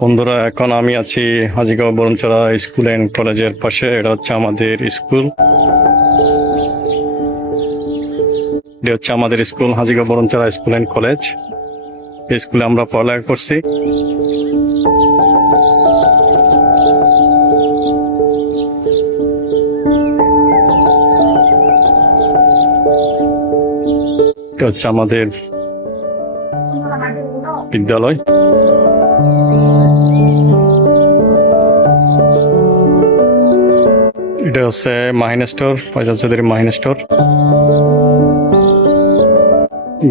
বন্ধুরা, এখন আমি আছি হাজীগাঁও বরুণচড়া স্কুল অ্যান্ড কলেজের পাশে। এটা হচ্ছে আমাদের স্কুল। এটা হচ্ছে আমাদের school, Hajigaon Barunchara school and college. এই স্কুলে আমরা পড়ালেখা করছি। এটা হচ্ছে আমাদের বিদ্যালয়। এটা হচ্ছে মাহিন স্টোর, ফয়সাল চৌধুরী মাহিন স্টোর।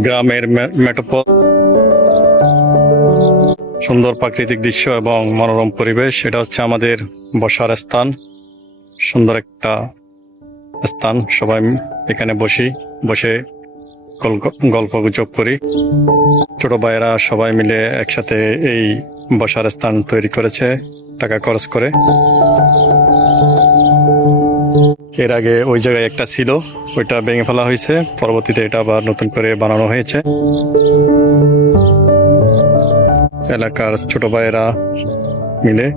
গ্রামের মেঠোপথ, সুন্দর প্রাকৃতিক দৃশ্য এবং মনোরম পরিবেশ। এটা হচ্ছে আমাদের বসার স্থান, সুন্দর একটা স্থান। সবাই এখানে বসে গল্প গুজব করি। ছোট ভাইয়েরা সবাই মিলে একসাথে এই বসার স্থান তৈরি করেছে টাকা খরচ করে। এর আগে ওই জায়গায় একটা ছিল, ওইটা ভেঙে ফেলা হয়েছে। পরবর্তীতে এটা আবার নতুন করে বানানো হয়েছে। এলাকার ছোট ভাইয়েরা মিলে